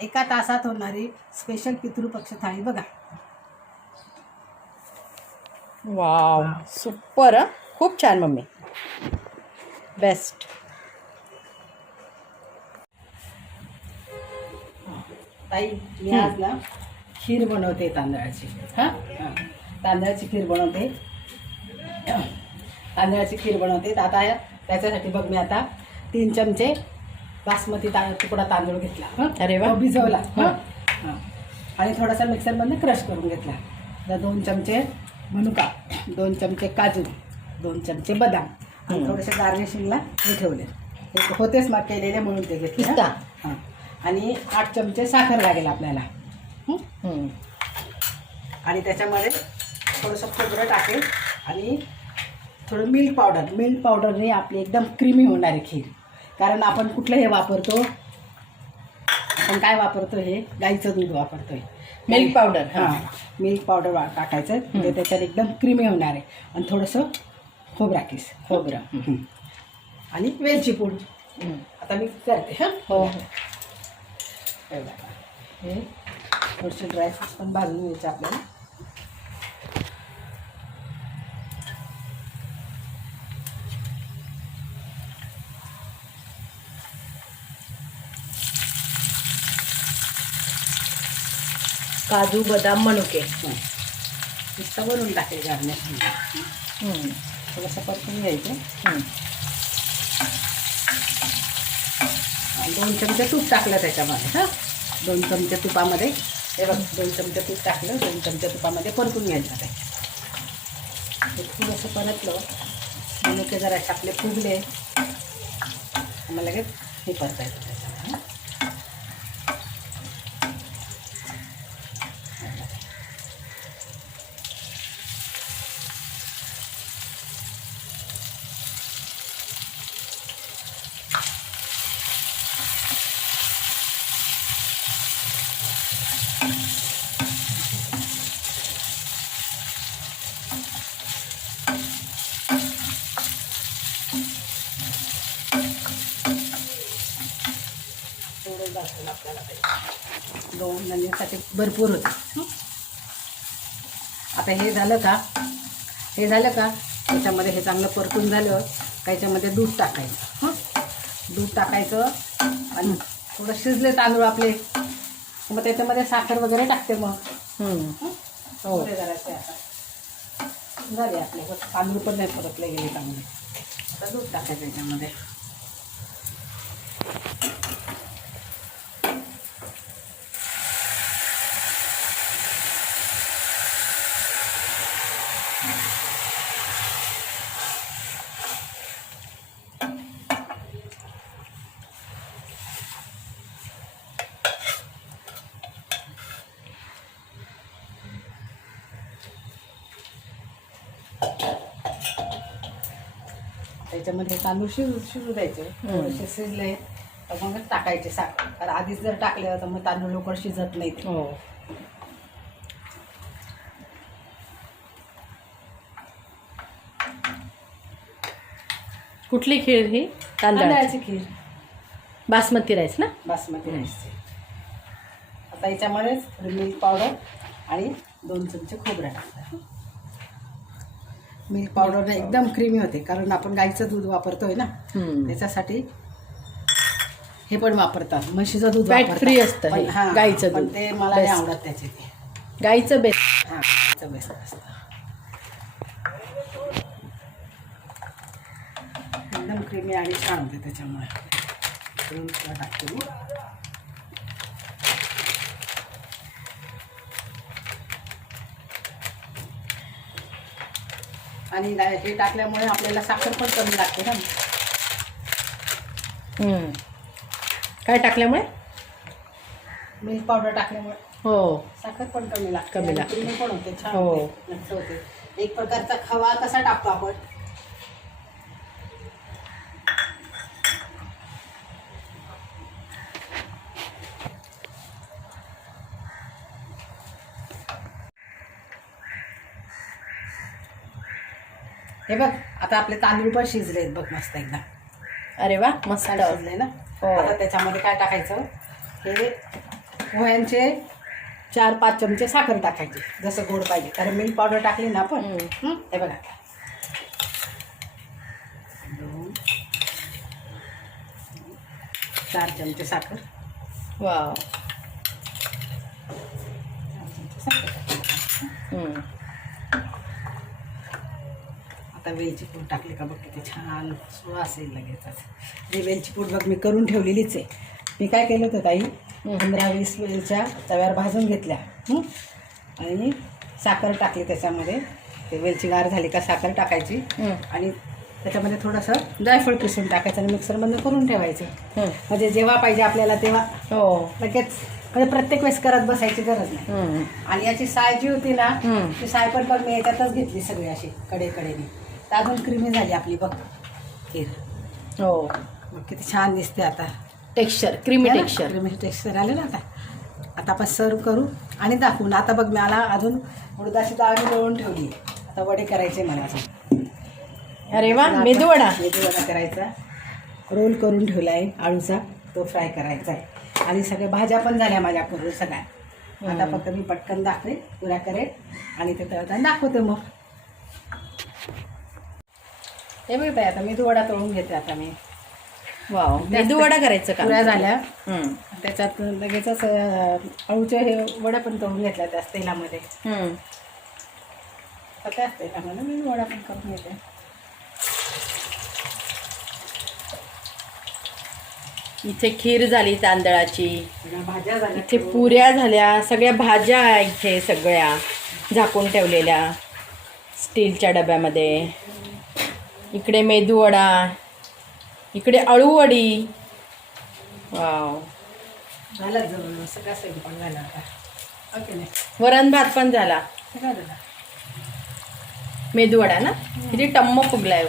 1 तासात होणारी स्पेशल पितृपक्ष थाळी बघा. Wow super. खूप छान मम्मी, बेस्ट. ताई मी आज ना खीर बनवते तांदळाची. हां तांदळाची खीर बनवते. तर आता त्याच्यासाठी बघ मी आता 3 चमचे बासमती तुकडा तांदूळ घेतला. अरे वा. तो भिजवला. हां आणि थोडासा मिक्सरमधून क्रश करून घेतला. तर 2 चमचे मनुका, 2 चमचे काजू, 2 चमचे बदाम आणि थोडेसे गार्निशिंगला हे ठेवले. हे होतेच मग केलेले म्हणून ते घेतले. हां आणि 8 चमचे साखर लागेल आपल्याला. आणि त्याच्यामध्ये थोडंसं खोबरं टाकेल आणि थोडं मिल्क पावडरने आपली एकदम क्रीमी होणारी खीर. कारण आपण कुठलं हे वापरतो, आपण काय वापरतो, हे गाईचं दूध वापरतोय. Milk powder. हां मिल्क पावडर टाकायचं म्हणजे त्याच्यात एकदम क्रीमी होणार आहे. आणि थोडंसं खोबरं आणि वेलची पूड. आता मी करते. हां हो. हे थोडेसे ड्रायफ्रूट्स पण भाजून घ्यायचे आपल्याला. काजू, बदाम, मनुके. नुसतं वरून टाकेल गार्निश. थोडंसं परतून घ्यायचं. 2 चमचे तूप टाकलं त्याच्यामध्ये. हां 2 चमचे तुपामध्ये हे बघ 2 चमचे तूप टाकलं. 2 चमचे तुपामध्ये परतून घ्यायचं. ते थोडंसं परतलं, मनुके जरा आपले फुगले मग लगेच हे परतायचं त्याच्यामध्ये. आपल्याला 2 जणींसाठी भरपूर होतं. आता हे झालं का त्याच्यामध्ये हे चांगलं परतून झालं का याच्यामध्ये दूध टाकायचं. दूध टाकायचं आणि थोडं शिजले तांदूळ आपले मग त्याच्यामध्ये साखर वगैरे टाकते. मग हो करायचं. आता झाले आपले तांदूळ पण नाही परतले गेले चांगले. आता दूध टाकायचं याच्यामध्ये. त्याच्यामध्ये तांदूळ शिजू द्यायचे. थोडेसे शिजले तर मग टाकायचे साखर. तर आधीच जर टाकले तर मग तांदूळ लवकर शिजत नाहीत. हो. कुठली खीर ही? तांदळाची खीर, बासमती राईस ना? बासमती राईसची. आता याच्यामध्येच थोडी मिल्क पावडर आणि 2 चमचे खोबरं टाकतात. मिल्क पावडरने एकदम क्रीमी होते कारण आपण गाईचं दूध वापरतोय ना. त्याच्यासाठी हे पण वापरतात. म्हशीचं दूध फॅट फ्री असतं हे, हां गाईचं पण दूध. ते मला नाही आवडत त्याचे. ते गाईचं बेस्ट. हां गाईचं बेस्ट असतं. एकदम क्रीमी आणि छान होते त्याच्यामुळे. टाकते मी. आणि हे टाकल्यामुळे आपल्याला साखर पण कमी लागते ना. काय टाकल्यामुळे? मिल्क पावडर टाकल्यामुळे हो साखर पण कमी लागते. कमी लागते. क्रीमी पण होते. छान हो. होते, घट्ट होते. एक प्रकारचा खवा कसा टाकतो आपण. हे बघ आता आपले तांदूळ पण शिजलेत बघ मस्त एकदम. अरे वा मस्त शिजले ना. हो. आता त्याच्यामध्ये काय टाकायचं, हे पोह्यांचे 4-5 चमचे साखर टाकायची जसं गोड पाहिजे, कारण मिल्क पावडर टाकली ना आपण. हे बघा 4 चमचे साखर. वाव. आता वेलची पूड टाकली का बघ किती छान सुवास येईल लगेचच. ही वेलची पूड बघ मी करून ठेवलेलीच आहे. मी काय केलं होतं ताई, 15-20 वेलच्या तव्यावर भाजून घेतल्या आणि साखर टाकली त्याच्यामध्ये. ते वेलची गार झाली का साखर टाकायची आणि त्याच्यामध्ये थोडंसं जायफळ किसून टाकायचं आणि मिक्सरमध्ये करून ठेवायचं. म्हणजे जेव्हा पाहिजे आपल्याला तेव्हा लगेच, म्हणजे प्रत्येक वेळेस करत बसायची गरज नाही. आणि याची साय जी होती ना, ती साय पण बघ मी याच्यातच घेतली सगळी अशी कडेकडेने. तर अजून क्रीमी झाली आपली बघ खीर. हो, मग किती छान दिसते आता. Texture, creamy texture. Creamy texture आले ना आता. आता आपण सर्व करू आणि दाखवून. आता बघ मला अजून उडदाची डाळ मी दळून ठेवली. आता वडे करायचे मला अजून. अरे वा, मेदूवडा. मेदूवडा करायचा. रोल करून ठेवला आहे आळूचा, तो फ्राय करायचा आहे. आणि सगळ्या भाज्या पण झाल्या माझ्या करून सगळ्या. आता फक्त मी पटकन दाखवे, पुऱ्या करेल आणि ते तळताना दाखवते मग. हे बघ आता मेदूवडा तळून घेते आता मी. वाव, मेदूवडा करायचं का? पुऱ्या झाल्या. त्याच्यात लगेचच अळूचे हे वड्या पण तळून घेतल्या त्याच तेलामध्ये. तर त्याच तेलामध्ये मी वडा पण करून घेते. इथे खीर झाली तांदळाची, सगळ्या भाज्या झाल्या. इथे पुऱ्या झाल्या, सगळ्या भाज्या आहे इथे सगळ्या झाकून ठेवलेल्या स्टीलच्या डब्यामध्ये. इकडे मेदूवडा, इकडे अळूवडी. वाव, झालं जवळ सगळा स्वयंपाक झाला आता. ओके नाही वरण भात पण झाला. सगळं झालं. मेदूवडा ना किती टम्म फुगलाय.